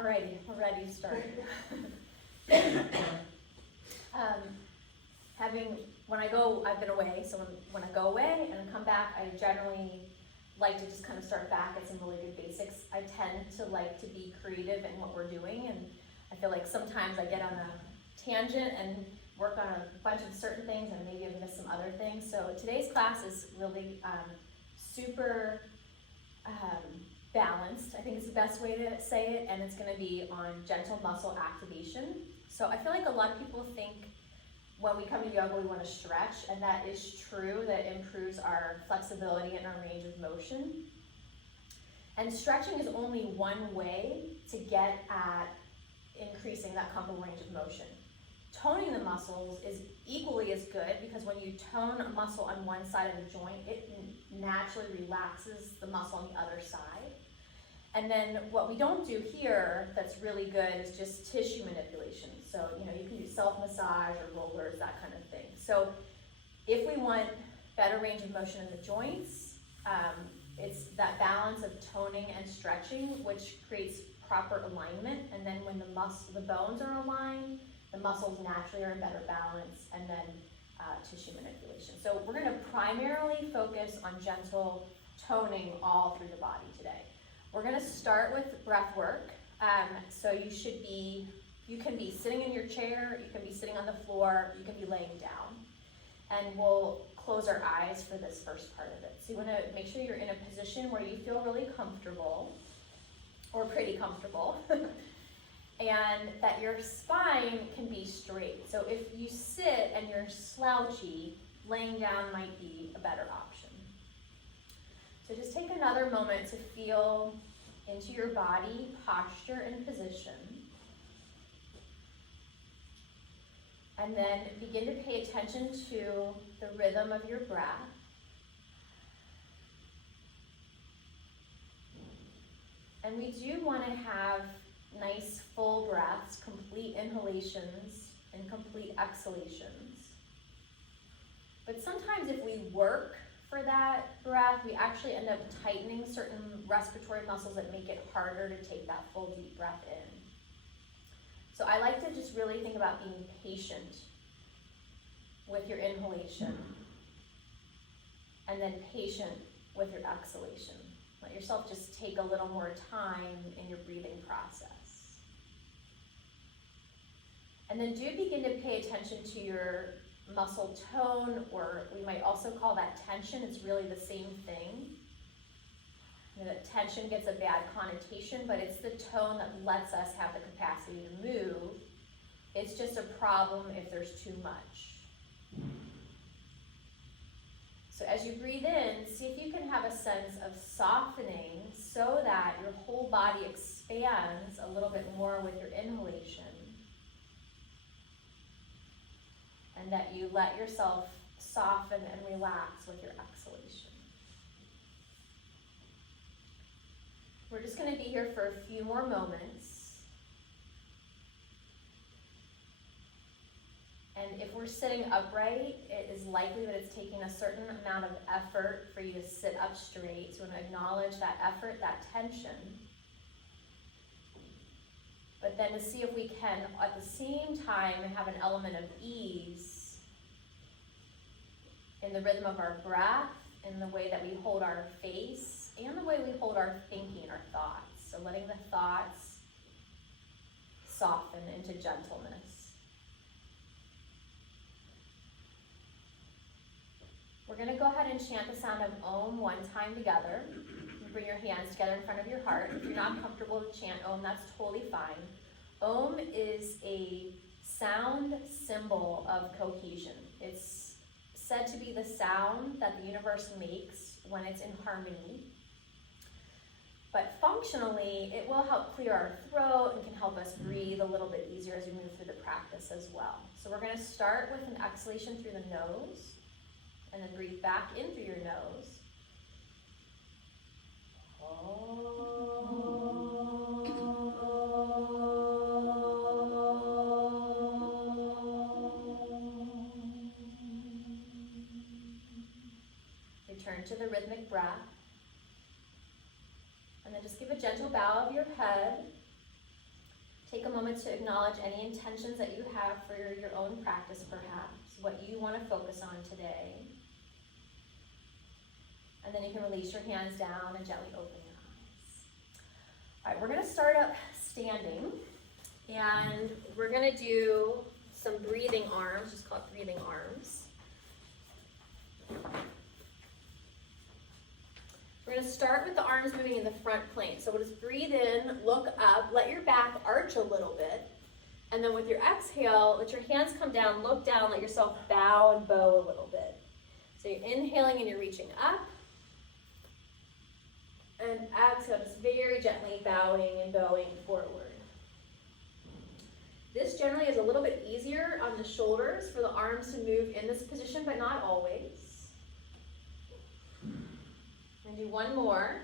Alrighty, we're ready to start. I've been away, so when I go away and I come back, I generally like to just kind of start back at some really good basics. I tend to like to be creative in what we're doing, and I feel like sometimes I get on a tangent and work on a bunch of certain things and maybe I've missed some other things. So today's class is really super balanced, I think is the best way to say it, and it's going to be on gentle muscle activation. So I feel like a lot of people think when we come to yoga we want to stretch, and that is true, that it improves our flexibility and our range of motion. And stretching is only one way to get at increasing that comfortable range of motion. Toning the muscles is equally as good, because when you tone a muscle on one side of the joint, it naturally relaxes the muscle on the other side. And then what we don't do here that's really good is just tissue manipulation. So, you can do self-massage or rollers, that kind of thing. So if we want better range of motion in the joints, it's that balance of toning and stretching, which creates proper alignment. And then when the bones are aligned, the muscles naturally are in better balance, and then tissue manipulation. So we're going to primarily focus on gentle toning all through the body today. We're going to start with breath work. So you can be sitting in your chair, you can be sitting on the floor, you can be laying down. And we'll close our eyes for this first part of it. So you want to make sure you're in a position where you feel really comfortable, or pretty comfortable, and that your spine can be straight. So if you sit and you're slouchy, laying down might be a better option. So just take another moment to feel into your body, posture, and position. And then begin to pay attention to the rhythm of your breath. And we do want to have nice full breaths, complete inhalations and complete exhalations. But sometimes if we work for that breath, we actually end up tightening certain respiratory muscles that make it harder to take that full deep breath in. So I like to just really think about being patient with your inhalation and then patient with your exhalation. Let yourself just take a little more time in your breathing process. And then do begin to pay attention to your muscle tone, or we might also call that tension. It's really the same thing. That tension gets a bad connotation, but it's the tone that lets us have the capacity to move. It's just a problem if there's too much. So as you breathe in, see if you can have a sense of softening so that your whole body expands a little bit more with your inhalation, and that you let yourself soften and relax with your exhalation. We're just going to be here for a few more moments. And if we're sitting upright, it is likely that it's taking a certain amount of effort for you to sit up straight. So we want to acknowledge that effort, that tension. But then to see if we can, at the same time, have an element of ease in the rhythm of our breath, in the way that we hold our face, and the way we hold our thinking, our thoughts. So letting the thoughts soften into gentleness. We're going to go ahead and chant the sound of Om one time together. You bring your hands together in front of your heart. If you're not comfortable to chant Om, that's totally fine. Om is a sound symbol of cohesion. It's said to be the sound that the universe makes when it's in harmony. But functionally, it will help clear our throat and can help us breathe a little bit easier as we move through the practice as well. So we're going to start with an exhalation through the nose, and then breathe back in through your nose. Return to the rhythmic breath. And then just give a gentle bow of your head Take a moment to acknowledge any intentions that you have for your own practice, perhaps, what you want to focus on today. And then you can release your hands down and gently open your eyes. All right, we're going to start up standing, and we're going to do some breathing arms, just call it breathing arms. We're going to start with the arms moving in the front plane. So we'll just breathe in, look up, let your back arch a little bit. And then with your exhale, let your hands come down, look down, let yourself bow and bow a little bit. So you're inhaling and you're reaching up. And exhale, just very gently bowing and bowing forward. This generally is a little bit easier on the shoulders for the arms to move in this position, but not always. And do one more.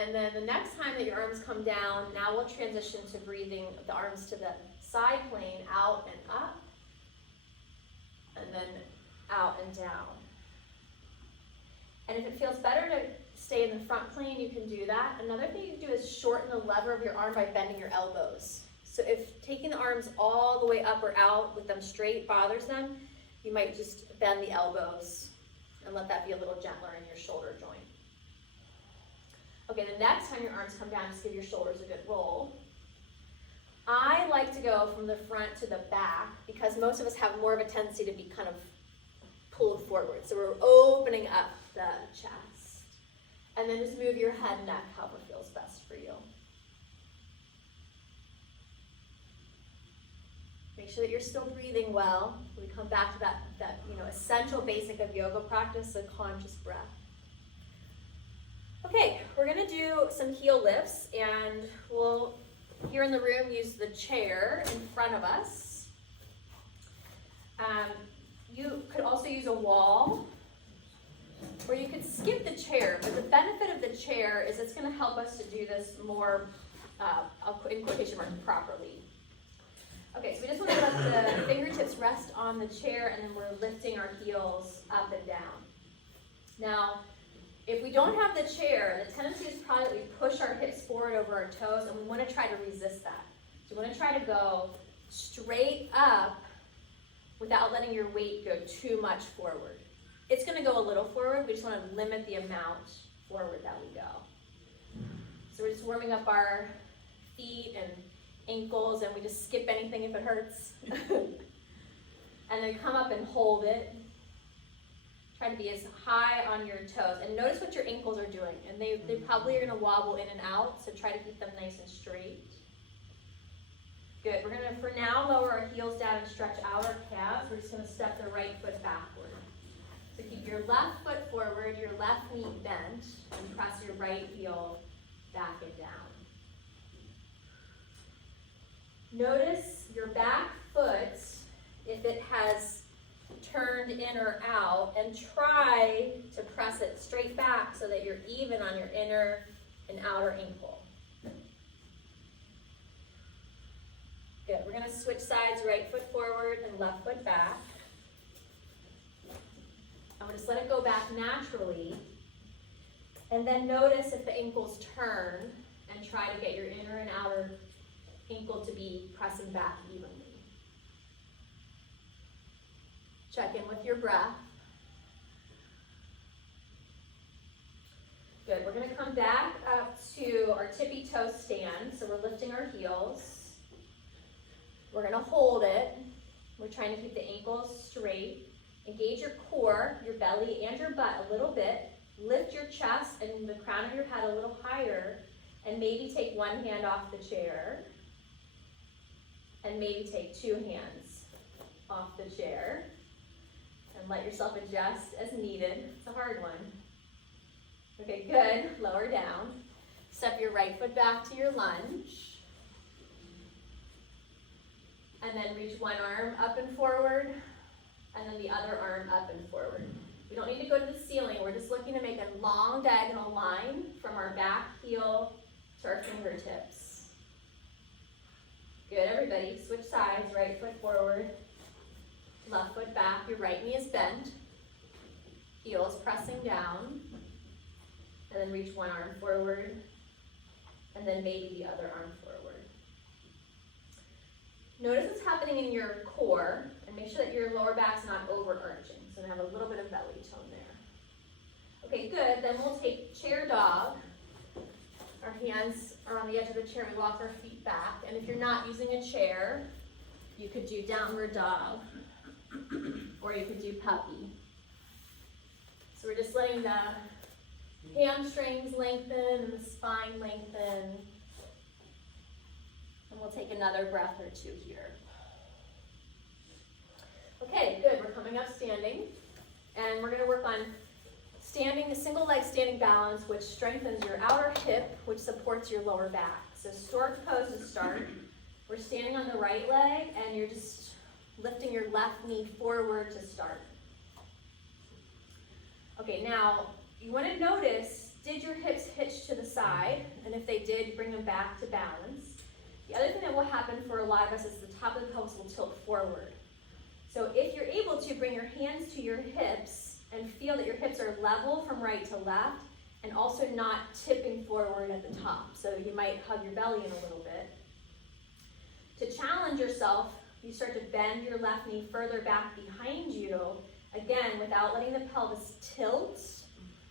And then the next time that your arms come down, now we'll transition to breathing the arms to the side plane, out and up, and then out and down. And if it feels better to stay in the front plane, you can do that. Another thing you can do is shorten the lever of your arm by bending your elbows. So if taking the arms all the way up or out with them straight bothers them, you might just bend the elbows and let that be a little gentler in your shoulder joint. Okay, the next time your arms come down, just give your shoulders a good roll. I like to go from the front to the back because most of us have more of a tendency to be kind of pulled forward. So we're opening up the chest. And then just move your head and neck however feels best for you. Make sure that you're still breathing well. We come back to that essential basic of yoga practice, the conscious breath. Okay, we're gonna do some heel lifts, and we'll, here in the room, use the chair in front of us. You could also use a wall, or you could skip the chair, but the benefit of the chair is it's gonna help us to do this more, in quotation marks, properly. Okay, so we just want to let the fingertips rest on the chair, and then we're lifting our heels up and down. Now, if we don't have the chair, the tendency is probably that we push our hips forward over our toes, and we want to try to resist that. So you want to try to go straight up without letting your weight go too much forward. It's going to go a little forward, we just want to limit the amount forward that we go. So we're just warming up our feet and ankles, and we just skip anything if it hurts. And then come up and hold it. Try to be as high on your toes. And notice what your ankles are doing. And they probably are going to wobble in and out, so try to keep them nice and straight. Good. We're going to, for now, lower our heels down and stretch out our calves. We're just going to step the right foot backward. So keep your left foot forward, your left knee bent, and press your right heel back and down. Notice your back foot, if it has turned in or out, and try to press it straight back so that you're even on your inner and outer ankle. Good. We're going to switch sides, right foot forward and left foot back. I'm going to just let it go back naturally. And then notice if the ankles turn, and try to get your inner and outer ankle to be pressing back evenly. Check in with your breath. Good. We're going to come back up to our tippy toe stand. So we're lifting our heels. We're going to hold it. We're trying to keep the ankles straight. Engage your core, your belly, and your butt a little bit. Lift your chest and the crown of your head a little higher, and maybe take one hand off the chair. And maybe take two hands off the chair. And let yourself adjust as needed. It's a hard one. Okay, good. Lower down. Step your right foot back to your lunge. And then reach one arm up and forward, and then the other arm up and forward. We don't need to go to the ceiling. We're just looking to make a long diagonal line from our back heel to our fingertips. Good, everybody. Switch sides. Right foot forward, left foot back. Your right knee is bent. Heels pressing down. And then reach one arm forward and then maybe the other arm forward. Notice what's happening in your core, and make sure that your lower back's not overarching. So have a little bit of belly tone there. Okay, good. Then we'll take chair dog. Our hands are on the edge of the chair. We walk our feet back. And if you're not using a chair, you could do downward dog, or you could do puppy. So we're just letting the hamstrings lengthen and the spine lengthen. And we'll take another breath or two here. Okay, good. We're coming up standing. And we're going to work on standing, single leg standing balance, which strengthens your outer hip, which supports your lower back. So stork pose to start. We're standing on the right leg, and you're just lifting your left knee forward to start. Okay, now you want to notice, did your hips hitch to the side? And if they did, you bring them back to balance. The other thing that will happen for a lot of us is the top of the pelvis will tilt forward. So if you're able to, bring your hands to your hips and feel that your hips are level from right to left and also not tipping forward at the top. So you might hug your belly in a little bit. To challenge yourself, you start to bend your left knee further back behind you, again, without letting the pelvis tilt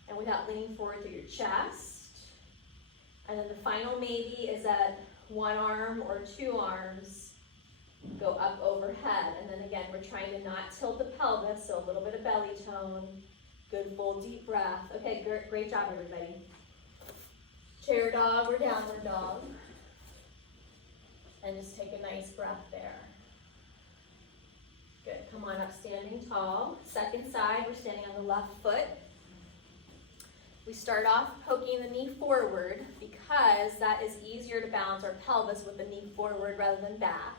and without leaning forward through your chest. And then the final maybe is that one arm or two arms go up overhead. And then again, we're trying to not tilt the pelvis, so a little bit of belly tone. Good full deep breath. Okay, great job, everybody. Chair dog or downward dog. And just take a nice breath there. Good, come on up standing tall. Second side, we're standing on the left foot. We start off poking the knee forward because that is easier to balance our pelvis with the knee forward rather than back.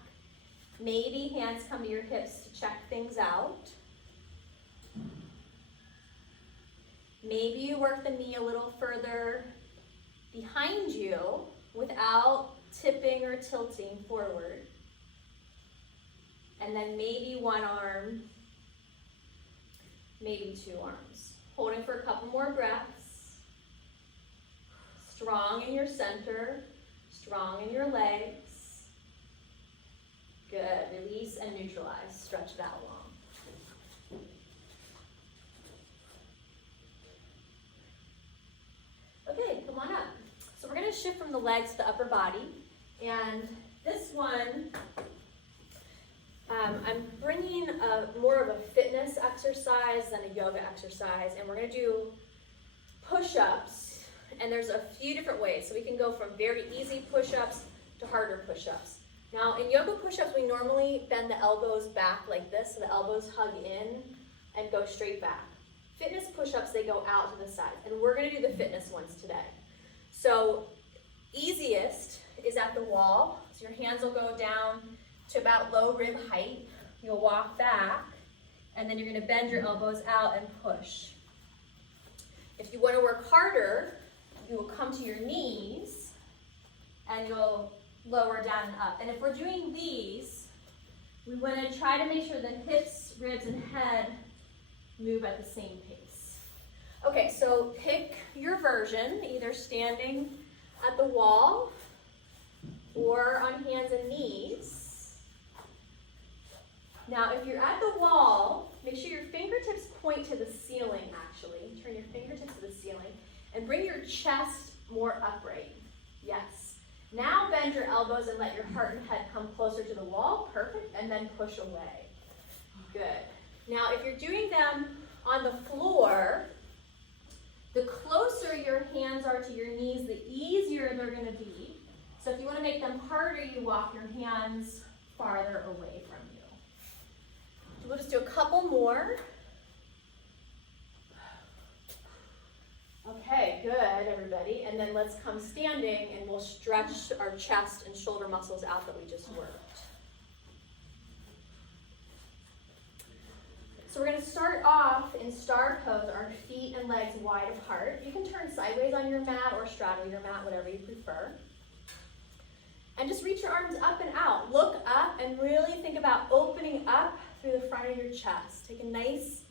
Maybe hands come to your hips to check things out. Maybe you work the knee a little further behind you without tipping or tilting forward. And then maybe one arm, maybe two arms. Holding for a couple more breaths. Strong in your center, strong in your legs. Good, release and neutralize, stretch that long. Okay, come on up. So we're gonna shift from the legs to the upper body. And this one, I'm bringing more of a fitness exercise than a yoga exercise. And we're gonna do push-ups. And there's a few different ways. So we can go from very easy push-ups to harder push-ups. Now, in yoga push-ups, we normally bend the elbows back like this, so the elbows hug in and go straight back. Fitness push-ups, they go out to the side, and we're gonna do the fitness ones today. So, easiest is at the wall, so your hands will go down to about low rib height. You'll walk back, and then you're gonna bend your elbows out and push. If you wanna work harder, you will come to your knees, and you'll lower down and up. And if we're doing these, we want to try to make sure the hips, ribs, and head move at the same pace. Okay, so pick your version, either standing at the wall or on hands and knees. Now, if you're at the wall, make sure your fingertips point to the ceiling, actually. Turn your fingertips to the ceiling and bring your chest more upright. Yes. Now bend your elbows and let your heart and head come closer to the wall. Perfect. And then push away. Good. Now, if you're doing them on the floor, the closer your hands are to your knees, the easier they're going to be. So if you want to make them harder, you walk your hands farther away from you. So we'll just do a couple more. Okay, good, everybody. And then let's come standing and we'll stretch our chest and shoulder muscles out that we just worked. So we're going to start off in star pose, our feet and legs wide apart. You can turn sideways on your mat or straddle your mat, whatever you prefer. And just reach your arms up and out. Look up and really think about opening up through the front of your chest. Take a nice,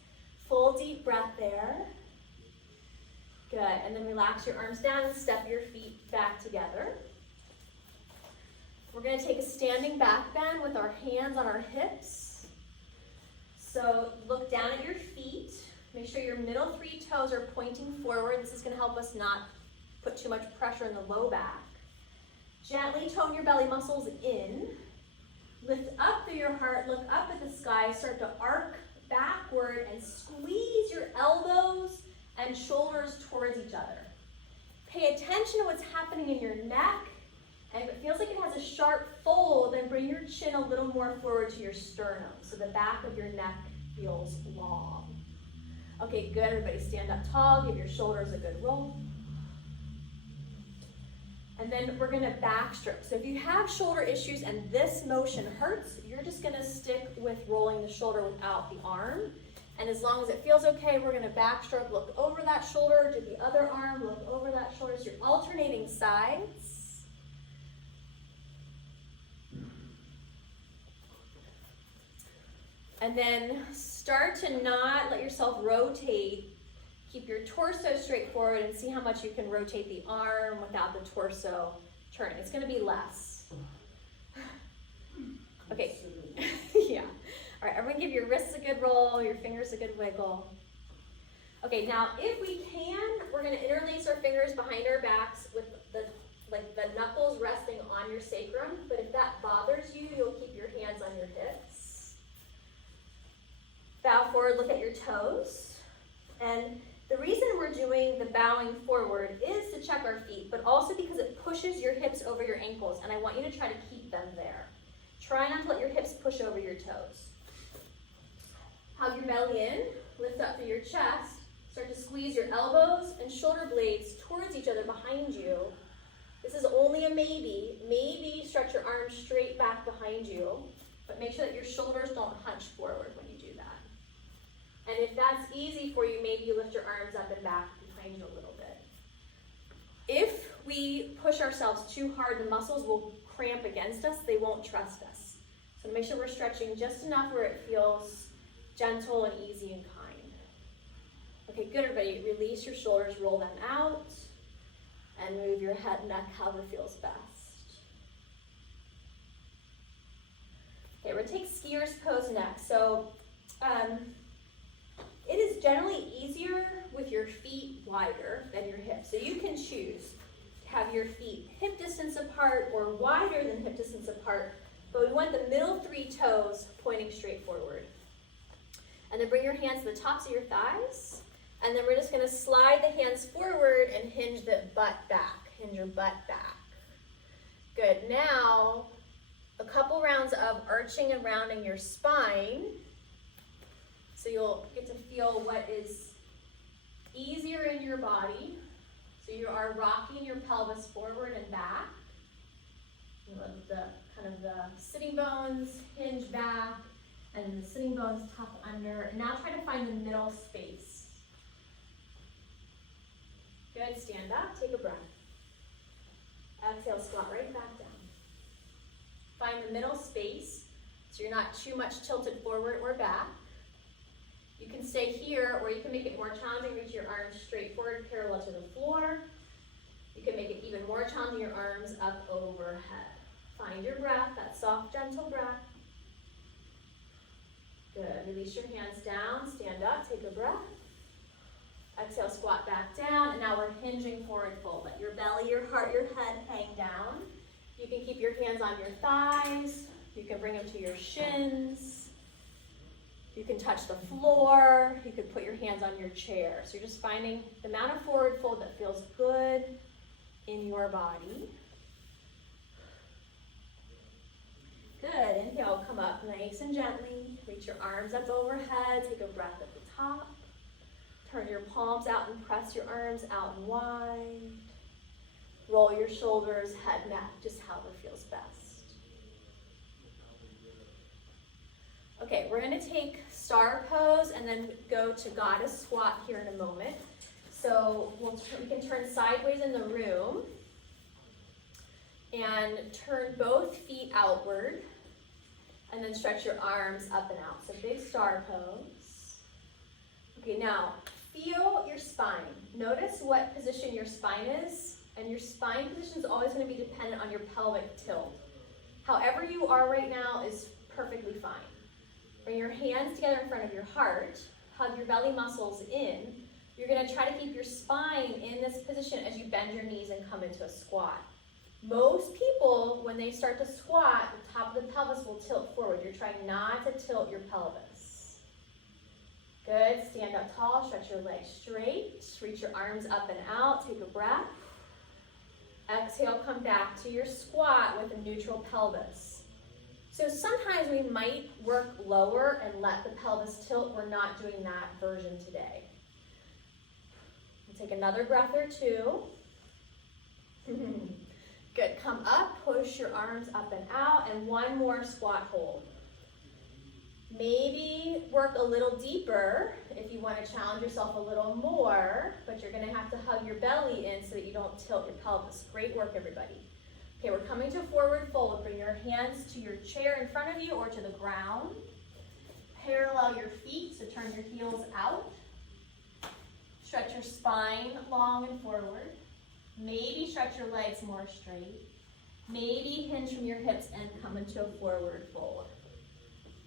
full, deep breath there. Good, and then relax your arms down and step your feet back together. We're gonna take a standing back bend with our hands on our hips. So look down at your feet. Make sure your middle 3 toes are pointing forward. This is gonna help us not put too much pressure in the low back. Gently tone your belly muscles in. Lift up through your heart, look up at the sky, start to arc backward and squeeze your elbows and shoulders towards each other. Pay attention to what's happening in your neck, and if it feels like it has a sharp fold, then bring your chin a little more forward to your sternum, so the back of your neck feels long. Okay, good, everybody stand up tall, give your shoulders a good roll. And then we're gonna backstroke. So if you have shoulder issues and this motion hurts, you're just gonna stick with rolling the shoulder without the arm. And as long as it feels okay, we're gonna backstroke, look over that shoulder, do the other arm, look over that shoulder. So you're alternating sides. And then start to not let yourself rotate. Keep your torso straight forward and see how much you can rotate the arm without the torso turning. It's gonna be less. Okay, yeah. All right, everyone give your wrists a good roll, your fingers a good wiggle. Okay, now if we can, we're gonna interlace our fingers behind our backs with the knuckles resting on your sacrum, but if that bothers you, you'll keep your hands on your hips. Bow forward, look at your toes. And the reason we're doing the bowing forward is to check our feet, but also because it pushes your hips over your ankles, and I want you to try to keep them there. Try not to let your hips push over your toes. Hug your belly in, lift up through your chest, start to squeeze your elbows and shoulder blades towards each other behind you. This is only a maybe. Maybe stretch your arms straight back behind you, but make sure that your shoulders don't hunch forward when you do that. And if that's easy for you, maybe you lift your arms up and back behind you a little bit. If we push ourselves too hard, the muscles will cramp against us. They won't trust us. So make sure we're stretching just enough where it feels gentle and easy and kind. Okay, good, everybody. Release your shoulders, roll them out, and move your head and neck however feels best. Okay, we're gonna take skier's pose next. So, it is generally easier with your feet wider than your hips. So you can choose to have your feet hip distance apart or wider than hip distance apart, but we want the middle 3 toes pointing straight forward. And then bring your hands to the tops of your thighs, and then we're just gonna slide the hands forward and hinge the butt back, hinge your butt back. Good, now a couple rounds of arching and rounding your spine. So you'll get to feel what is easier in your body. So you are rocking your pelvis forward and back. You let the kind of the sitting bones hinge back and the sitting bones tuck under. And now try to find the middle space. Good, stand up, take a breath. Exhale, squat right back down. Find the middle space so you're not too much tilted forward or back. You can stay here, or you can make it more challenging, reach your arms straight forward, parallel to the floor. You can make it even more challenging, your arms up overhead. Find your breath, that soft, gentle breath. Good, release your hands down, stand up, take a breath. Exhale, squat back down, and now we're hinging forward fold. Let your belly, your heart, your head hang down. You can keep your hands on your thighs. You can bring them to your shins. You can touch the floor. You can put your hands on your chair. So you're just finding the amount of forward fold that feels good in your body. Good, inhale, come up nice and gently. Reach your arms up overhead. Take a breath at the top. Turn your palms out and press your arms out and wide. Roll your shoulders, head, neck, just however feels best. Okay, we're gonna take star pose and then go to goddess squat here in a moment. So we can turn sideways in the room and turn both feet outward and then stretch your arms up and out. So big star pose. Okay, now feel your spine. Notice what position your spine is, and your spine position is always going to be dependent on your pelvic tilt. However you are right now is perfectly fine. Bring your hands together in front of your heart, hug your belly muscles in. You're going to try to keep your spine in this position as you bend your knees and come into a squat. Most people, when they start to squat, the top of the pelvis will tilt forward. You're trying not to tilt your pelvis. Good. Stand up tall, stretch your legs straight. Reach your arms up and out. Take a breath. Exhale, come back to your squat with a neutral pelvis. So sometimes we might work lower and let the pelvis tilt. We're not doing that version today. Take another breath or two. Good. Come up, push your arms up and out, and one more squat hold. Maybe work a little deeper if you want to challenge yourself a little more, but you're going to have to hug your belly in so that you don't tilt your pelvis. Great work, everybody. Okay, we're coming to forward fold. Bring your hands to your chair in front of you or to the ground. Parallel your feet, so turn your heels out. Stretch your spine long and forward. Maybe stretch your legs more straight. Maybe hinge from your hips and come into a forward fold.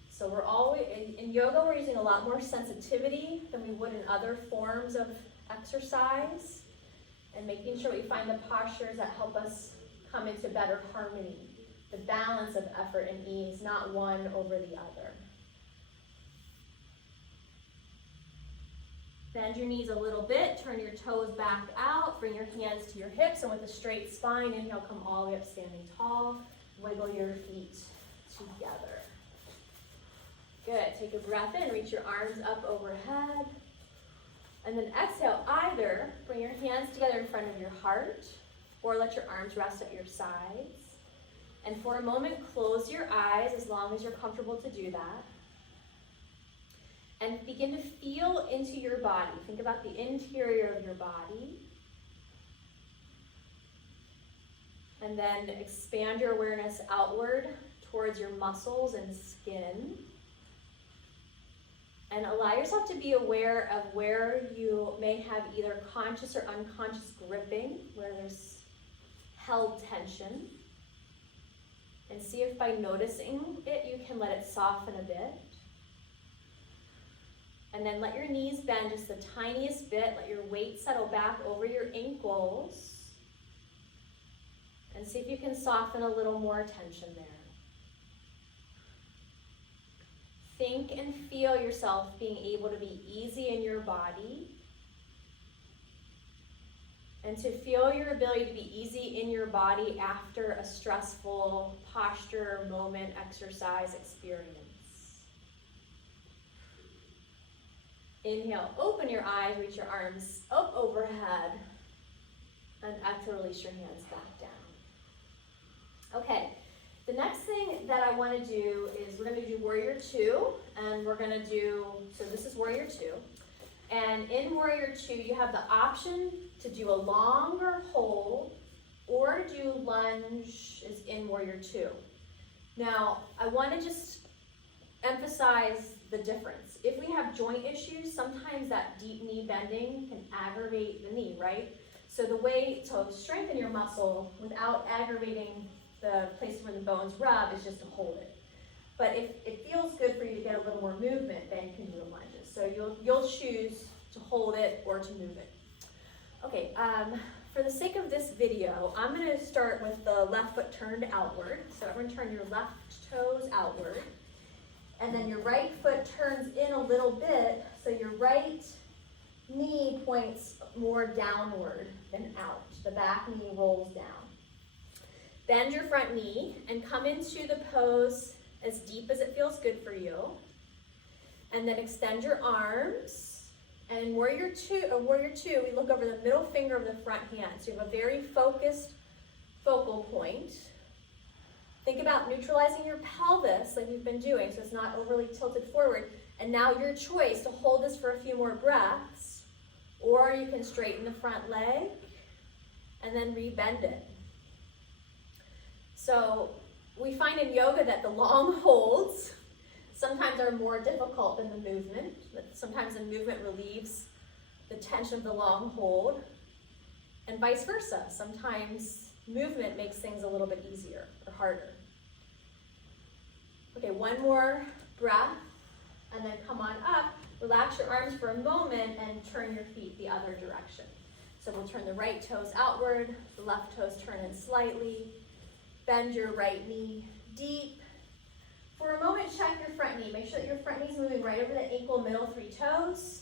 So we're always, in yoga, we're using a lot more sensitivity than we would in other forms of exercise, and making sure we find the postures that help us come into better harmony, the balance of effort and ease, not one over the other. Bend your knees a little bit, turn your toes back out, bring your hands to your hips, and with a straight spine, inhale, come all the way up standing tall. Wiggle your feet together. Good. Take a breath in, reach your arms up overhead. And then exhale, either bring your hands together in front of your heart, or let your arms rest at your sides. And for a moment, close your eyes as long as you're comfortable to do that. And begin to feel into your body. Think about the interior of your body. And then expand your awareness outward towards your muscles and skin. And allow yourself to be aware of where you may have either conscious or unconscious gripping, where there's held tension. And see if by noticing it, you can let it soften a bit. And then let your knees bend just the tiniest bit. Let your weight settle back over your ankles. And see if you can soften a little more tension there. Think and feel yourself being able to be easy in your body. And to feel your ability to be easy in your body after a stressful posture, moment, exercise experience. Inhale, open your eyes, reach your arms up overhead, and exhale, release your hands back down. Okay, the next thing that I want to do is we're going to do Warrior 2, and we're going to do, so this is Warrior 2, and in Warrior 2 you have the option to do a longer hold or do lunge is in Warrior 2. Now, I want to just emphasize the difference. If we have joint issues, sometimes that deep knee bending can aggravate the knee, right? So the way to strengthen your muscle without aggravating the place where the bones rub is just to hold it. But if it feels good for you to get a little more movement, then you can do the lunges. So you'll choose to hold it or to move it. Okay, for the sake of this video, I'm going to start with the left foot turned outward. So everyone turn your left toes outward. And then your right foot turns in a little bit, so your right knee points more downward than out. The back knee rolls down. Bend your front knee and come into the pose as deep as it feels good for you. And then extend your arms. And in Warrior 2, we look over the middle finger of the front hand. So you have a very focused focal point. Think about neutralizing your pelvis like we've been doing so it's not overly tilted forward. And now your choice to hold this for a few more breaths, or you can straighten the front leg and then rebend it. So we find in yoga that the long holds sometimes are more difficult than the movement. Sometimes the movement relieves the tension of the long hold, and vice versa. Sometimes movement makes things a little bit easier or harder. Okay, one more breath, and then come on up. Relax your arms for a moment and turn your feet the other direction. So we'll turn the right toes outward, the left toes turn in slightly. Bend your right knee deep. For a moment, check your front knee. Make sure that your front knee is moving right over the ankle, middle, 3 toes.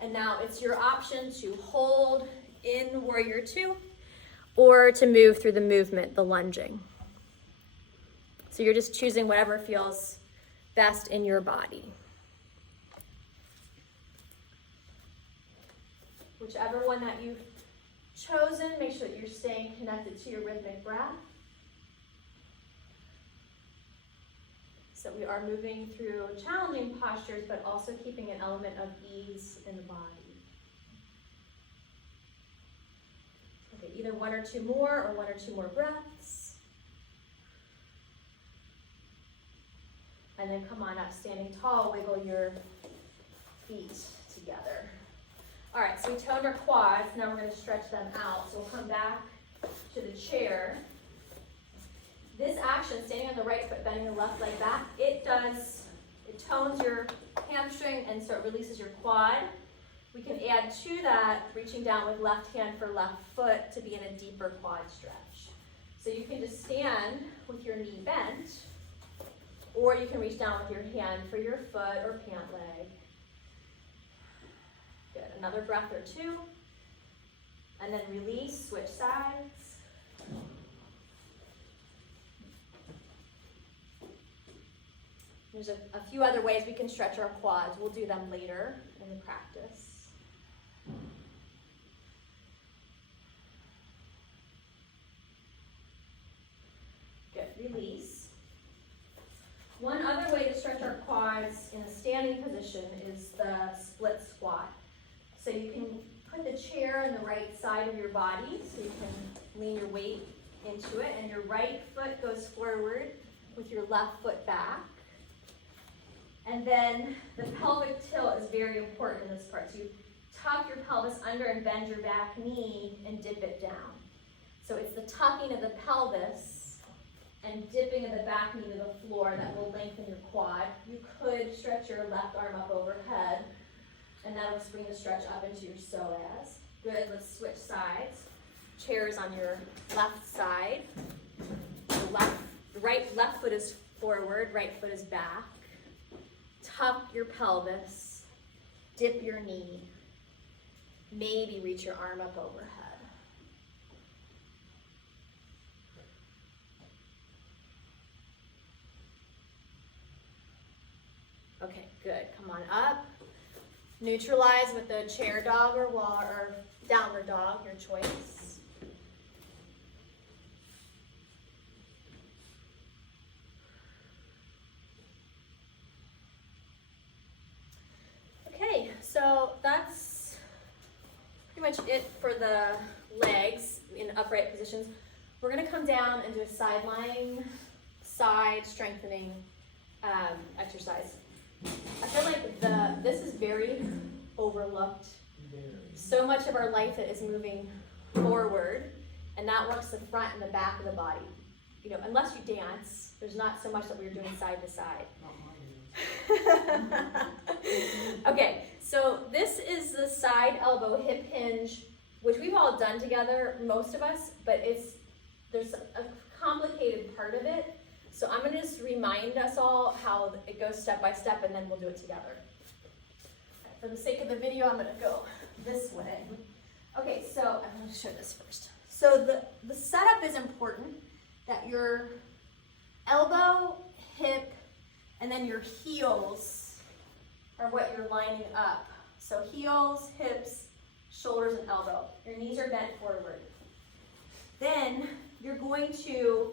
And now it's your option to hold in warrior 2 or to move through the movement, the lunging. So you're just choosing whatever feels best in your body. Whichever one that you've chosen, make sure that you're staying connected to your rhythmic breath. So we are moving through challenging postures, but also keeping an element of ease in the body. Okay, either 1 or 2 more, or 1 or 2 more breaths. And then come on up, standing tall, wiggle your feet together. All right, so we toned our quads, now we're gonna stretch them out. So we'll come back to the chair. This action, standing on the right foot, bending the left leg back, it tones your hamstring and so it releases your quad. We can add to that, reaching down with left hand for left foot to be in a deeper quad stretch. So you can just stand with your knee bent, or you can reach down with your hand for your foot or pant leg. Good, another breath or 2. And then release, switch sides. There's a few other ways we can stretch our quads. We'll do them later in the practice. Good, release. One other way to stretch our quads in a standing position is the split squat. So you can put the chair on the right side of your body, so you can lean your weight into it, and your right foot goes forward with your left foot back. And then the pelvic tilt is very important in this part. So you tuck your pelvis under and bend your back knee and dip it down. So it's the tucking of the pelvis and dipping of the back knee to the floor that will lengthen your quad. You could stretch your left arm up overhead, and that'll bring the stretch up into your psoas. Good, let's switch sides. Chairs on your left side. Left foot is forward, right foot is back. Tuck your pelvis, dip your knee, maybe reach your arm up overhead. Okay, good, come on up. Neutralize with the chair dog or wall or downward dog, your choice. Okay, so that's pretty much it for the legs in upright positions. We're gonna come down and do a side lying, side strengthening exercise. I feel like this is very overlooked. So much of our life is moving forward, and that works the front and the back of the body. You know, unless you dance, there's not so much that we're doing side to side. Okay, so this is the side elbow hip hinge, which we've all done together, most of us, but there's a complicated part of it. So I'm gonna just remind us all how it goes step by step, and then we'll do it together. For the sake of the video, I'm gonna go this way. Okay, so I'm gonna show this first. So the setup is important, that your elbow, hip, and then your heels are what you're lining up. So heels, hips, shoulders, and elbow. Your knees are bent forward. Then you're going to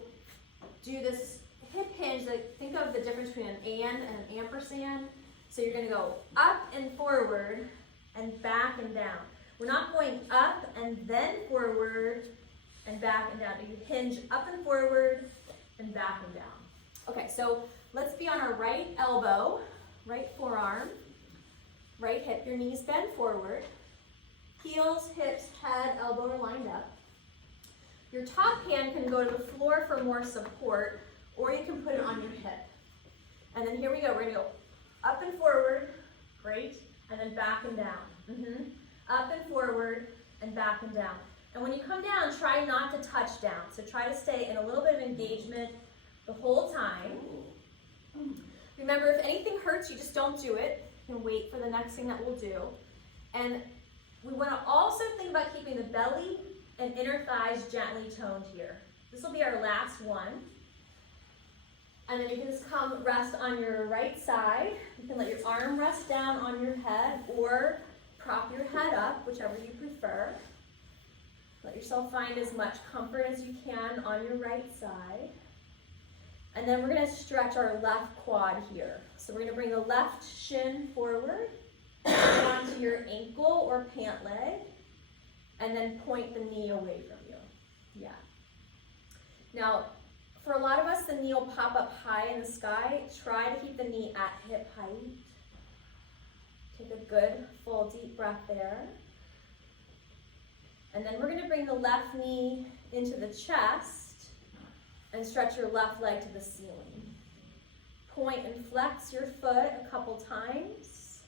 do this hip hinge. Like, think of the difference between an and an ampersand. So you're going to go up and forward and back and down. We're not going up and then forward and back and down. You hinge up and forward and back and down. Okay, so let's be on our right elbow, right forearm, right hip, your knees bend forward. Heels, hips, head, elbow are lined up. Your top hand can go to the floor for more support, or you can put it on your hip. And then here we go, we're gonna go up and forward, great, and then back and down. Up and forward, and back and down. And when you come down, try not to touch down. So try to stay in a little bit of engagement the whole time. Remember, if anything hurts, you just don't do it. You can wait for the next thing that we'll do. And we want to also think about keeping the belly and inner thighs gently toned here. This will be our last one. And then you can just come rest on your right side. You can let your arm rest down on your head or prop your head up, whichever you prefer. Let yourself find as much comfort as you can on your right side. And then we're going to stretch our left quad here. So we're going to bring the left shin forward, onto your ankle or pant leg, and then point the knee away from you. Yeah. Now, for a lot of us, the knee will pop up high in the sky. Try to keep the knee at hip height. Take a good, full, deep breath there. And then we're going to bring the left knee into the chest and stretch your left leg to the ceiling. Point and flex your foot a couple times.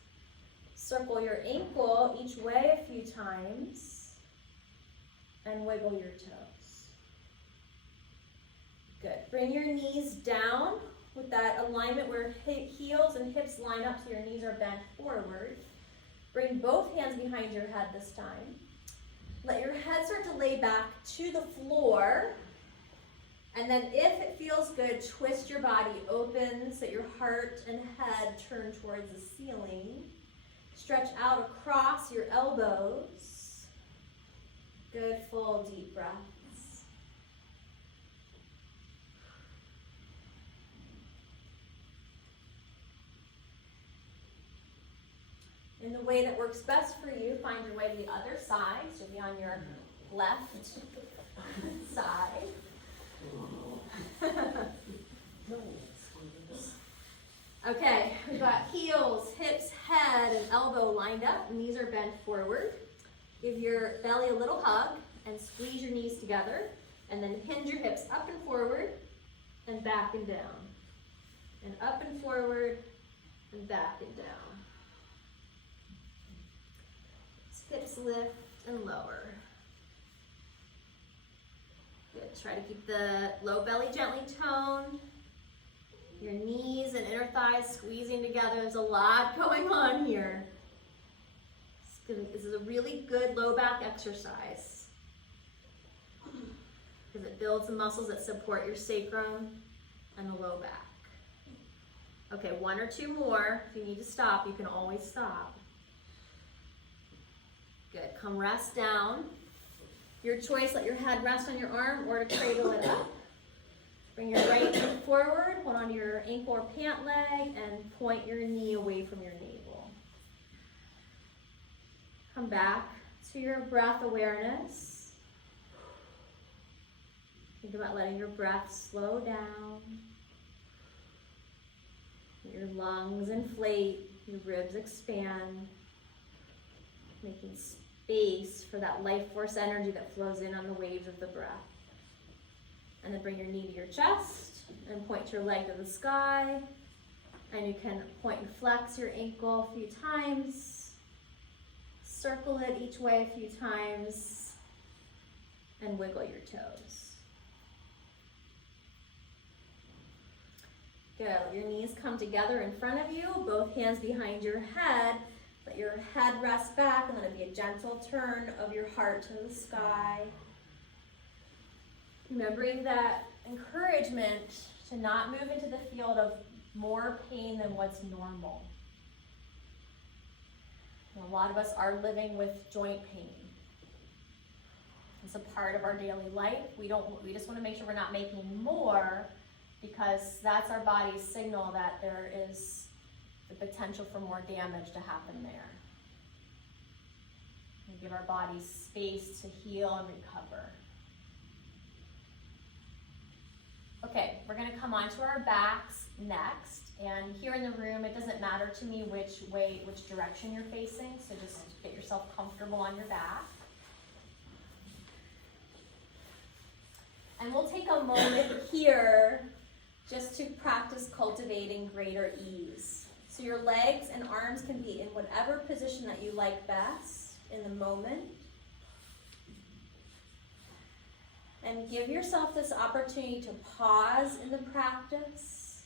Circle your ankle each way a few times. And wiggle your toes. Good. Bring your knees down with that alignment where heels and hips line up so your knees are bent forward. Bring both hands behind your head this time. Let your head start to lay back to the floor. And then if it feels good, twist your body open so your heart and head turn towards the ceiling. Stretch out across your elbows. Good, full, deep breaths. In the way that works best for you, find your way to the other side. So you'll be on your left side. Okay, we've got heels, hips, head, and elbow lined up. Knees are bent forward. Give your belly a little hug and squeeze your knees together. And then hinge your hips up and forward and back and down. And up and forward and back and down. Hips lift and lower. Good. Try to keep the low belly gently toned. Your knees and inner thighs squeezing together. There's a lot going on here. This is a really good low back exercise because it builds the muscles that support your sacrum and the low back. Okay, one or two more. If you need to stop, you can always stop. Good. Come rest down. Your choice, let your head rest on your arm or to cradle it up. Bring your right foot forward, one onto your ankle or pant leg, and point your knee away from your navel. Come back to your breath awareness. Think about letting your breath slow down. Your lungs inflate, your ribs expand, making space for that life force energy that flows in on the waves of the breath. And then bring your knee to your chest and point your leg to the sky. And you can point and flex your ankle a few times. Circle it each way a few times. And wiggle your toes. Good. Your knees come together in front of you, both hands behind your head. Let your head rest back and let it be a gentle turn of your heart to the sky. Remembering that encouragement to not move into the field of more pain than what's normal. A lot of us are living with joint pain. It's a part of our daily life. We just want to make sure we're not making more because that's our body's signal that there is the potential for more damage to happen there. We give our bodies space to heal and recover. Okay, we're gonna come onto our backs next. And here in the room, it doesn't matter to me which direction you're facing, so just get yourself comfortable on your back. And we'll take a moment here just to practice cultivating greater ease. So your legs and arms can be in whatever position that you like best in the moment. And give yourself this opportunity to pause in the practice,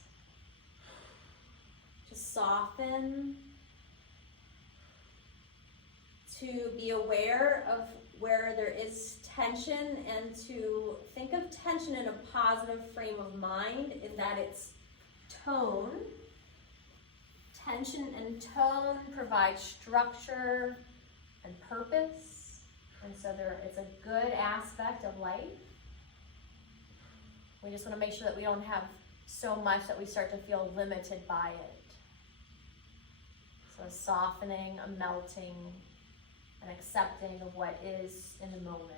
to soften, to be aware of where there is tension, and to think of tension in a positive frame of mind, in that it's tone. Tension and tone provide structure and purpose, and so it's a good aspect of life. We just want to make sure that we don't have so much that we start to feel limited by it. So a softening, a melting, an accepting of what is in the moment.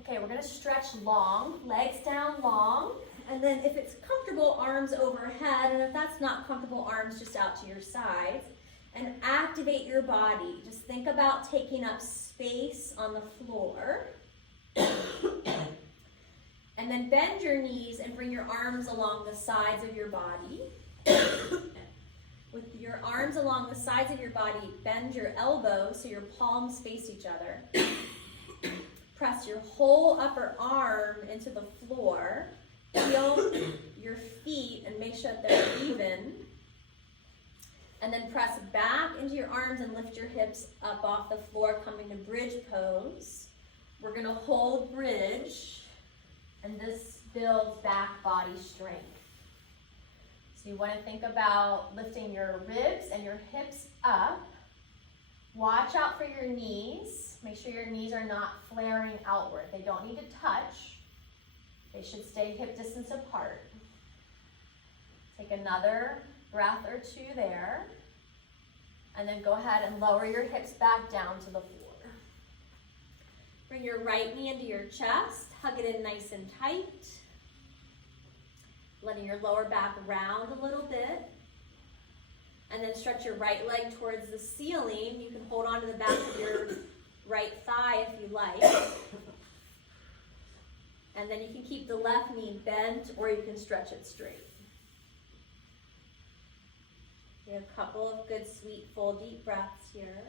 Okay, we're going to stretch long, legs down long, and then if it's comfortable, arms overhead, and if that's not comfortable, arms just out to your sides. And activate your body. Just think about taking up space on the floor. And then bend your knees and bring your arms along the sides of your body. With your arms along the sides of your body, bend your elbows so your palms face each other. Press your whole upper arm into the floor. Feel your feet and make sure that they're even. And then press back into your arms and lift your hips up off the floor, coming to bridge pose. We're going to hold bridge, and this builds back body strength. So you want to think about lifting your ribs and your hips up. Watch out for your knees. Make sure your knees are not flaring outward. They don't need to touch. They should stay hip distance apart. Take another breath or two there, and then go ahead and lower your hips back down to the floor. Bring your right knee into your chest, hug it in nice and tight, letting your lower back round a little bit, and then stretch your right leg towards the ceiling. You can hold on to the back of your right thigh if you like, and then you can keep the left knee bent, or you can stretch it straight. We have a couple of good, sweet, full, deep breaths here.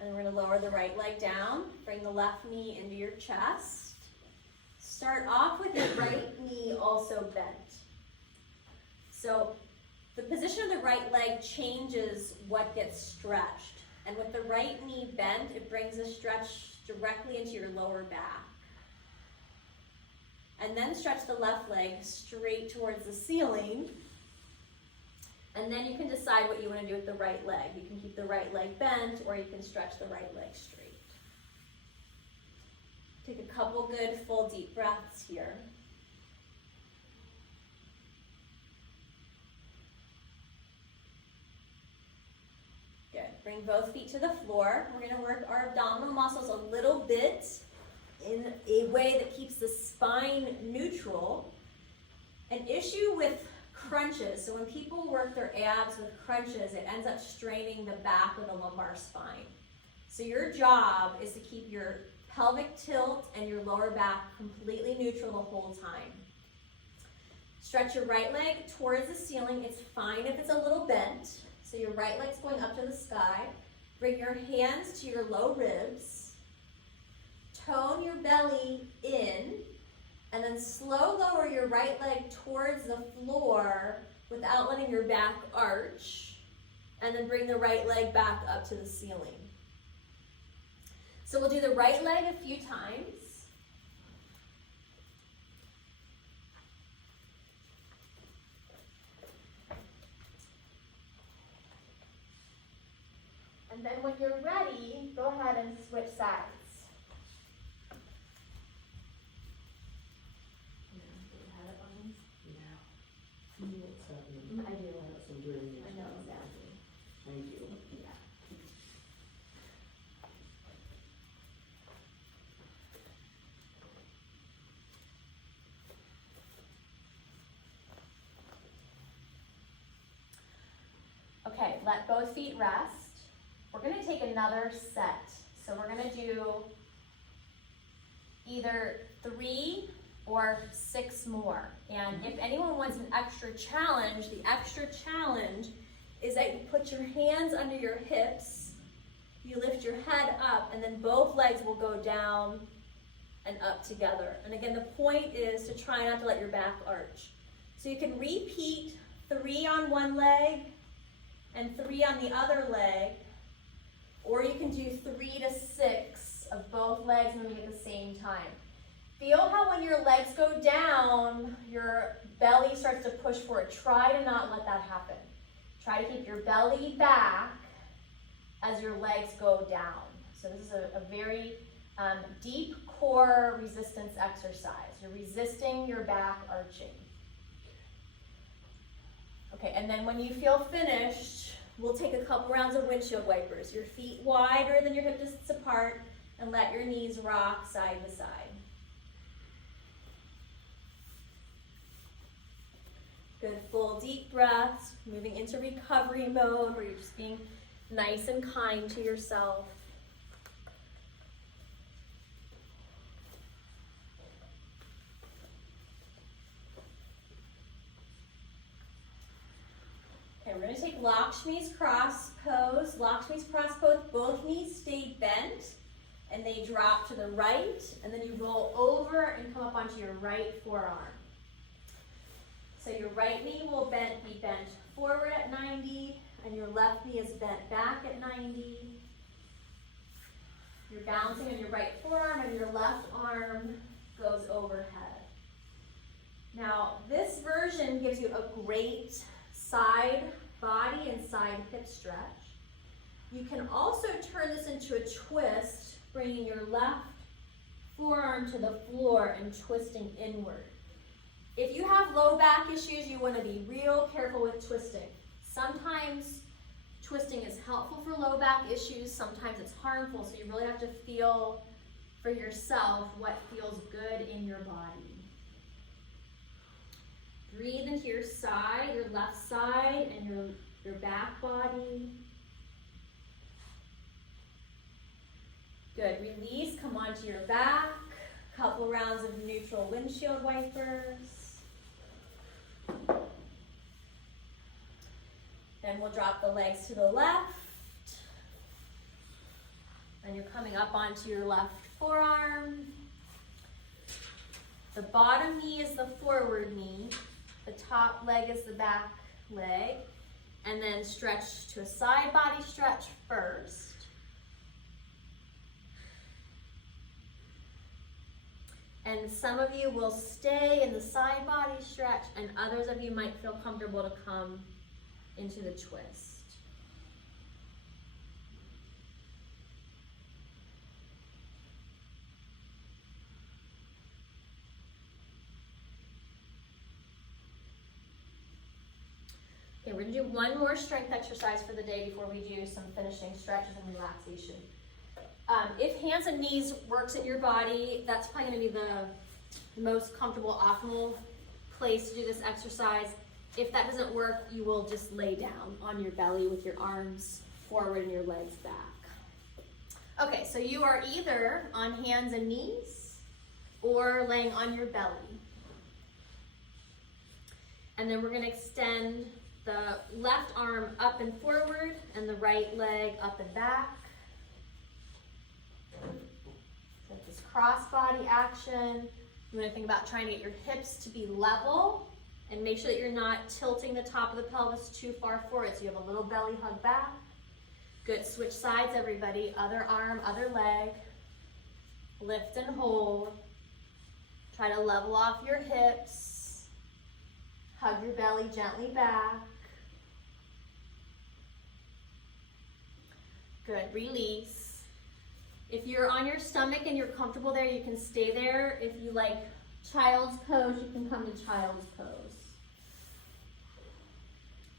And we're going to lower the right leg down. Bring the left knee into your chest. Start off with your right knee also bent. So the position of the right leg changes what gets stretched. And with the right knee bent, it brings a stretch directly into your lower back. And then stretch the left leg straight towards the ceiling. And then you can decide what you want to do with the right leg. You can keep the right leg bent, or you can stretch the right leg straight. Take a couple good, full, deep breaths here. Good. Bring both feet to the floor. We're going to work our abdominal muscles a little bit in a way that keeps the spine neutral. An issue with crunches, so when people work their abs with crunches, it ends up straining the back of the lumbar spine. So your job is to keep your pelvic tilt and your lower back completely neutral the whole time. Stretch your right leg towards the ceiling. It's fine if it's a little bent. So your right leg's going up to the sky. Bring your hands to your low ribs. Tone your belly in, and then slow lower your right leg towards the floor without letting your back arch, and then bring the right leg back up to the ceiling. So we'll do the right leg a few times. And then when you're ready, go ahead and switch sides. I do. Thank you. Okay, let both feet rest. We're gonna take another set. So we're gonna do either 3 or 6 more. And if anyone wants an extra challenge, the extra challenge is that you put your hands under your hips, you lift your head up, and then both legs will go down and up together. And again, the point is to try not to let your back arch. So you can repeat 3 on one leg and 3 on the other leg, or you can do 3 to 6 of both legs moving at the same time. Feel how when your legs go down, your belly starts to push forward. Try to not let that happen. Try to keep your belly back as your legs go down. So this is a very deep core resistance exercise. You're resisting your back arching. Okay, and then when you feel finished, we'll take a couple rounds of windshield wipers. Your feet wider than your hip distance apart, and let your knees rock side to side. Good, full deep breaths, moving into recovery mode where you're just being nice and kind to yourself. Okay, we're going to take Lakshmi's cross pose. Lakshmi's cross pose, both knees stay bent and they drop to the right, and then you roll over and come up onto your right forearm. So your right knee will be bent forward at 90, and your left knee is bent back at 90. You're balancing on your right forearm, and your left arm goes overhead. Now, this version gives you a great side body and side hip stretch. You can also turn this into a twist, bringing your left forearm to the floor and twisting inward. If you have low back issues, you want to be real careful with twisting. Sometimes twisting is helpful for low back issues, sometimes it's harmful, so you really have to feel for yourself what feels good in your body. Breathe into your side, your left side, and your back body. Good, release, come onto your back. Couple rounds of neutral windshield wipers. Then we'll drop the legs to the left. And you're coming up onto your left forearm. The bottom knee is the forward knee. The top leg is the back leg. And then stretch to a side body stretch first. And some of you will stay in the side body stretch, and others of you might feel comfortable to come into the twist. Okay, we're going to do one more strength exercise for the day before we do some finishing stretches and relaxation. If hands and knees works in your body, that's probably going to be the most comfortable, optimal place to do this exercise. If that doesn't work, you will just lay down on your belly with your arms forward and your legs back. Okay, so you are either on hands and knees or laying on your belly. And then we're going to extend the left arm up and forward and the right leg up and back. So this cross-body action. You want to think about trying to get your hips to be level and make sure that you're not tilting the top of the pelvis too far forward so you have a little belly hug back. Good, switch sides everybody. Other arm, other leg. Lift and hold. Try to level off your hips. Hug your belly gently back. Good, release. If you're on your stomach and you're comfortable there, you can stay there. If you like child's pose, you can come to child's pose.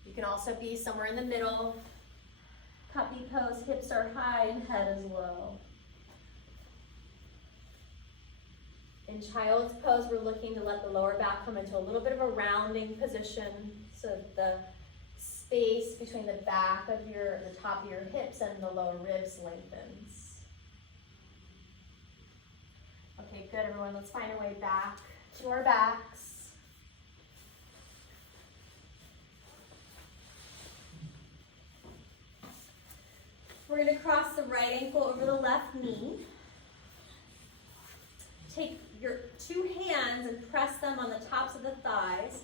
You can also be somewhere in the middle. Puppy pose, hips are high and head is low. In child's pose, we're looking to let the lower back come into a little bit of a rounding position so that the space between the top of your hips and the lower ribs lengthens. Okay, good everyone, let's find our way back to our backs. We're going to cross the right ankle over the left knee. Take your two hands and press them on the tops of the thighs.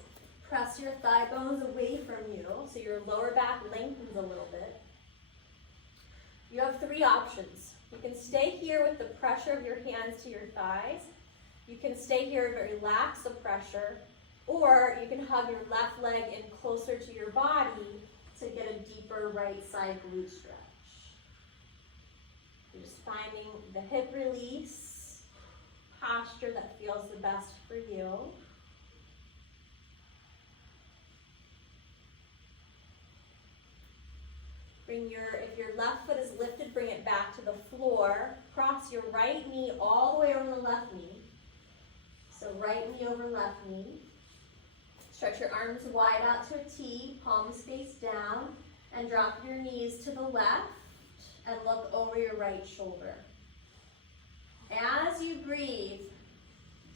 Press your thigh bones away from you so your lower back lengthens a little bit. You have three options. You can stay here with the pressure of your hands to your thighs. You can stay here but relax the pressure, or you can hug your left leg in closer to your body to get a deeper right side glute stretch. You're just finding the hip release posture that feels the best for you. If your left foot is lifted, bring it back to the floor. Cross your right knee all the way over the left knee. So right knee over left knee. Stretch your arms wide out to a T, palms face down, and drop your knees to the left and look over your right shoulder. As you breathe,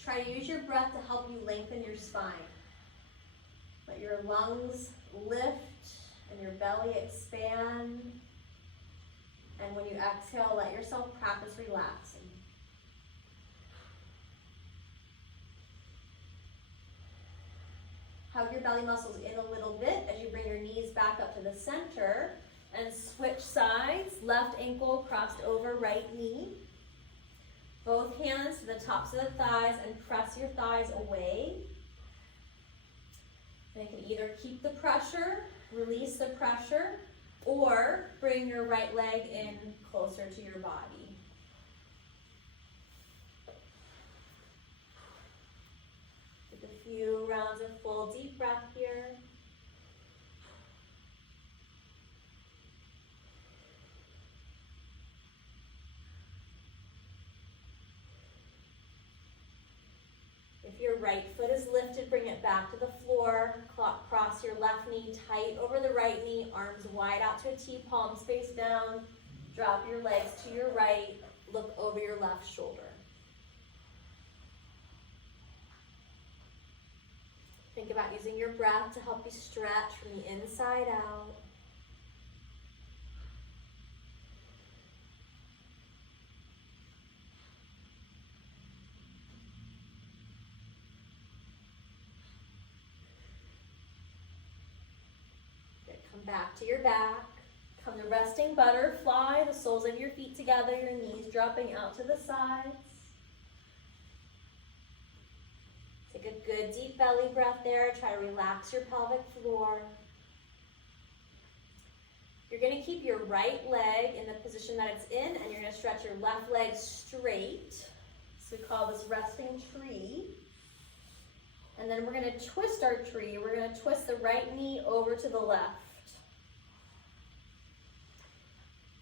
try to use your breath to help you lengthen your spine. Let your lungs lift and your belly expand. And when you exhale, let yourself practice relaxing. Hug your belly muscles in a little bit as you bring your knees back up to the center and switch sides. Left ankle crossed over right knee. Both hands to the tops of the thighs and press your thighs away. And you can either keep the pressure, release the pressure, or bring your right leg in closer to your body. Take a few rounds of full deep breath here. If your right foot is lifted, bring it back to the floor. Cross your left knee tight over the right knee, arms wide out to a T, palms face down. Drop your legs to your right, look over your left shoulder. Think about using your breath to help you stretch from the inside out. Back to your back. Come to resting butterfly, the soles of your feet together, your knees dropping out to the sides. Take a good deep belly breath there. Try to relax your pelvic floor. You're going to keep your right leg in the position that it's in, and you're going to stretch your left leg straight. So we call this resting tree. And then we're going to twist our tree. We're going to twist the right knee over to the left.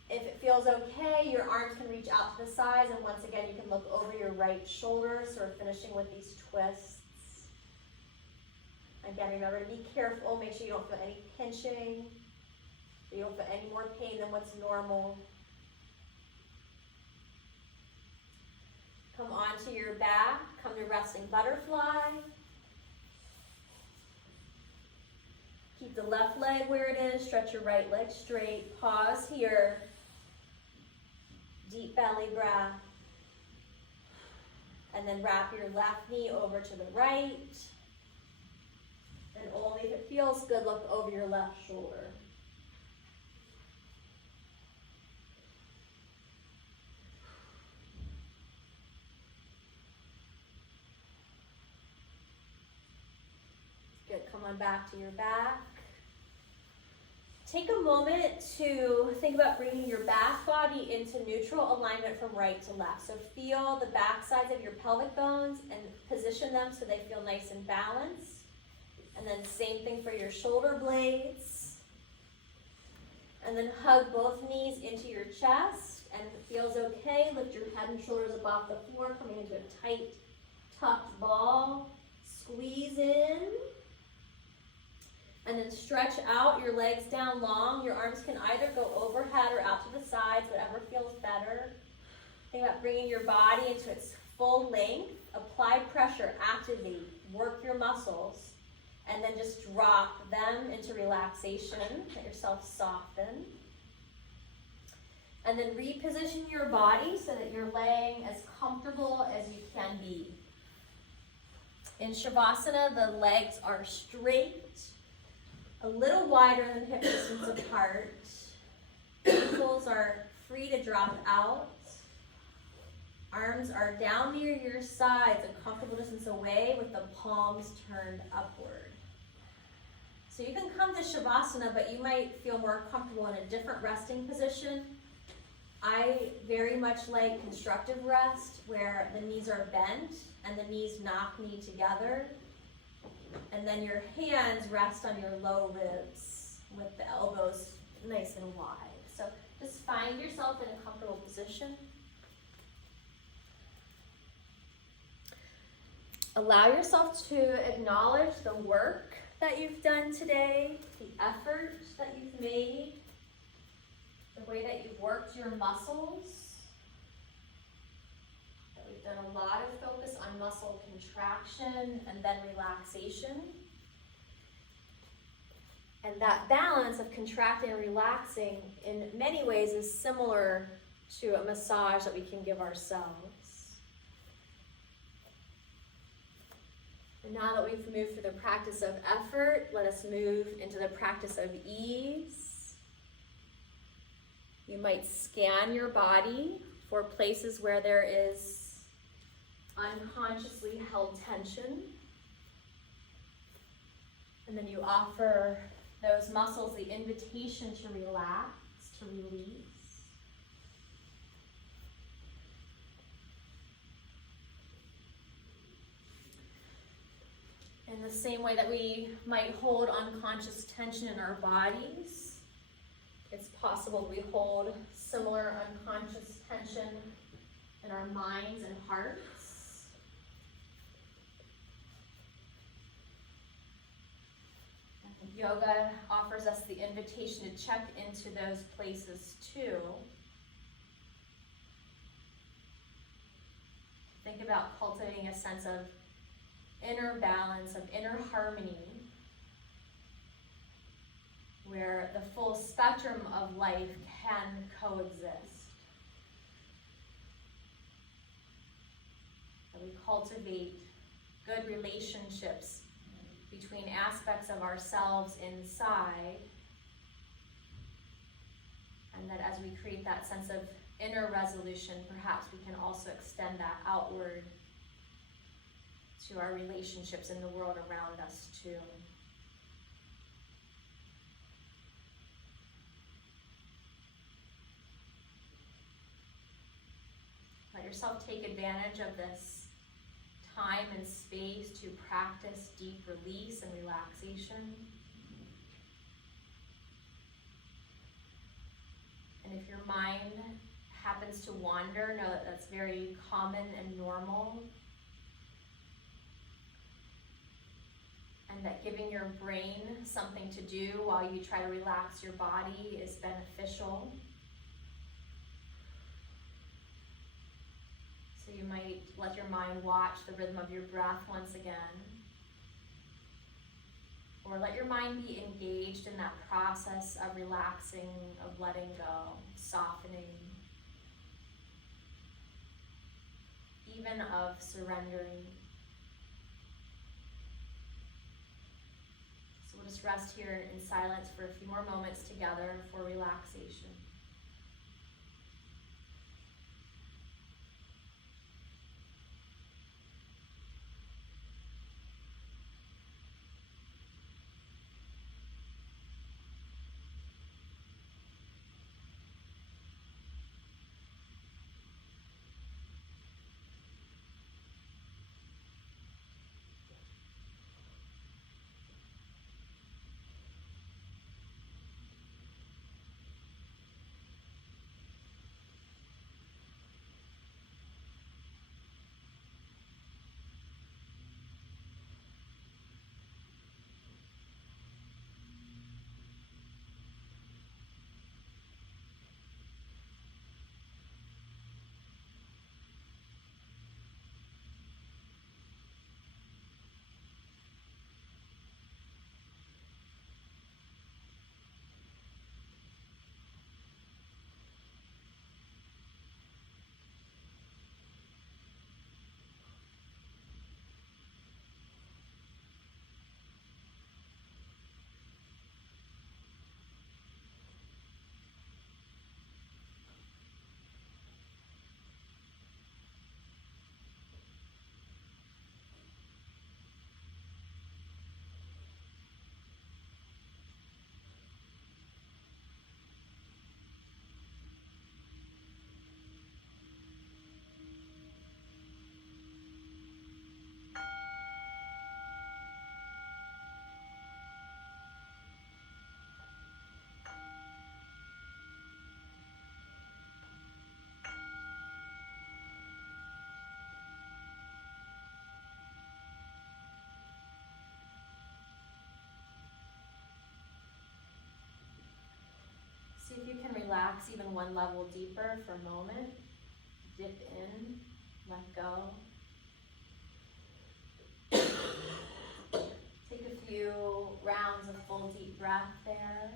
If it feels okay, your arms can reach out to the sides, and once again, you can look over your right shoulder, sort of finishing with these twists. Again, remember to be careful. Make sure you don't feel any pinching. You don't feel any more pain than what's normal. Come onto your back. Come to resting butterfly. Keep the left leg where it is. Stretch your right leg straight. Pause here. Deep belly breath. And then wrap your left knee over to the right. And only if it feels good, look over your left shoulder. Good, come on back to your back. Take a moment to think about bringing your back body into neutral alignment from right to left. So feel the back sides of your pelvic bones and position them so they feel nice and balanced. And then same thing for your shoulder blades. And then hug both knees into your chest. And if it feels okay, lift your head and shoulders above the floor, coming into a tight, tucked ball. Squeeze in. And then stretch out your legs down long. Your arms can either go overhead or out to the sides, whatever feels better. Think about bringing your body into its full length. Apply pressure, activate, work your muscles. And then just drop them into relaxation. Let yourself soften. And then reposition your body so that you're laying as comfortable as you can be. In Shavasana, the legs are straight, a little wider than hip distance apart. Ankles are free to drop out. Arms are down near your sides, a comfortable distance away with the palms turned upward. So you can come to Shavasana, but you might feel more comfortable in a different resting position. I very much like constructive rest, where the knees are bent and the knees knock knee together. And then your hands rest on your low ribs with the elbows nice and wide. So just find yourself in a comfortable position. Allow yourself to acknowledge the work that you've done today, the effort that you've made, the way that you've worked your muscles. That we've done a lot of focus on muscle contraction and then relaxation. And that balance of contracting and relaxing in many ways is similar to a massage that we can give ourselves. And now that we've moved through the practice of effort, let us move into the practice of ease. You might scan your body for places where there is unconsciously held tension. And then you offer those muscles the invitation to relax, to release. In the same way that we might hold unconscious tension in our bodies, it's possible we hold similar unconscious tension in our minds and hearts. I think yoga offers us the invitation to check into those places too. Think about cultivating a sense of inner balance, of inner harmony, where the full spectrum of life can coexist. That we cultivate good relationships between aspects of ourselves inside, and that as we create that sense of inner resolution, perhaps we can also extend that outward to our relationships in the world around us too. Let yourself take advantage of this time and space to practice deep release and relaxation. And if your mind happens to wander, know that that's very common and normal. And that giving your brain something to do while you try to relax your body is beneficial. So you might let your mind watch the rhythm of your breath once again. Or let your mind be engaged in that process of relaxing, of letting go, softening, even of surrendering. So we'll just rest here in silence for a few more moments together for relaxation. relax even one level deeper for a moment. Dip in, let go. Take a few rounds of full deep breath there,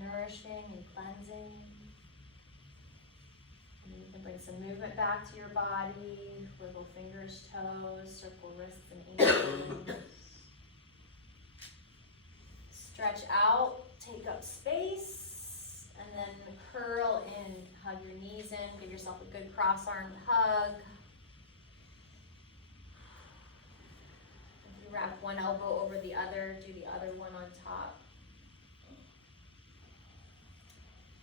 nourishing and cleansing. And then you can bring some movement back to your body, wiggle fingers, toes, circle wrists and ankles. Stretch out, take up space, and then curl in, hug your knees in, give yourself a good cross-armed hug. If you wrap one elbow over the other, do the other one on top.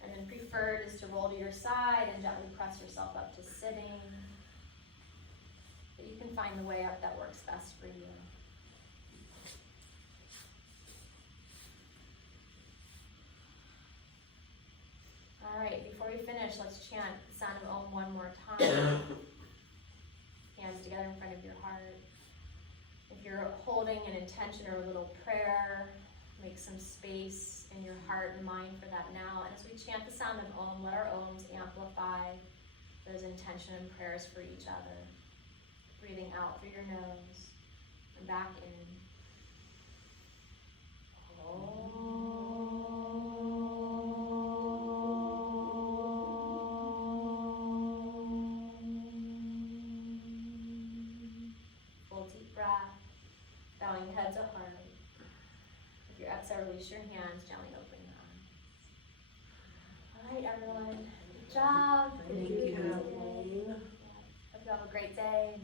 And then preferred is to roll to your side and gently press yourself up to sitting. But you can find the way up that works best for you. All right, before we finish, let's chant the sound of Om one more time. Hands together in front of your heart. If you're holding an intention or a little prayer, make some space in your heart and mind for that now. And as we chant the sound of Om, let our Oms amplify those intention and prayers for each other. Breathing out through your nose and back in. Om. Bowing head to heart. If you're exhale, release your hands, gently open your eyes. All right, everyone. Good job. Thank you, Kathleen. Hope you have a great day.